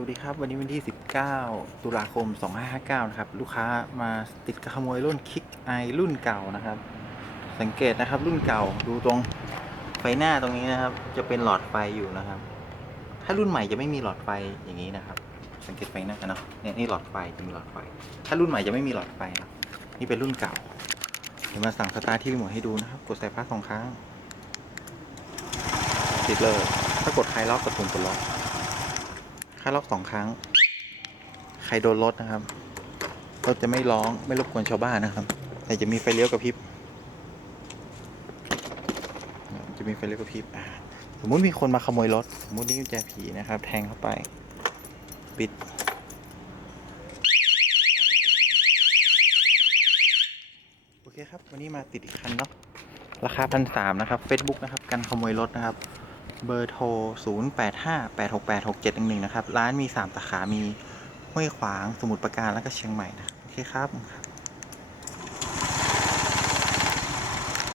วัสดีครับ วันนี้วันที่ 19 ตุลาคม 2559 นะครับ ลูกค้ามาติดขโมยรุ่นคิกไอรุ่นเก่านะครับ สังเกตนะครับรุ่นเก่าดูตรงไฟหน้าตรงนี้นะครับ จะเป็นหลอดไฟอยู่นะครับ ถ้ารุ่นใหม่จะไม่มีหลอดไฟอย่างนี้นะครับ สังเกตไฟหน้าเนาะเนี่ยนี่หลอดไฟจะมีหลอดไฟ ถ้ารุ่นใหม่จะไม่มีหลอดไฟนะนี่เป็นรุ่นเก่า เดี๋ยวมาสั่งสตาร์ทที่รีโมทให้ดูนะครับ กดสายพาสสองครั้งติดเลย ถ้ากดคลายล็อกกดปุ่มกดล็อกคาล็อกสองครั้ง ใครโดนรถนะครับรถจะไม่ร้องไม่รบกวนชาวบ้านนะครับ แต่จะมีไฟเลี้ยวกระพริบจะมีไฟเลี้ยวกระพริบสมมุติมีคนมาขโมยรถสมมุตินี่กุญแจผีนะครับ แทงเข้าไป ปิดโอเคครับ วันนี้มาติดอีกคันเนาะราคาพันสามนะครับ Facebook นะครับกันขโมยรถนะครับ เบอร์โทร 0 8 5 8 6 8 6 7 1 1 นะครับ ร้านมี 3 สาขา มีห้วยขวาง สมุทรปราการ แล้วก็เชียงใหม่นะ โอเคครับครับ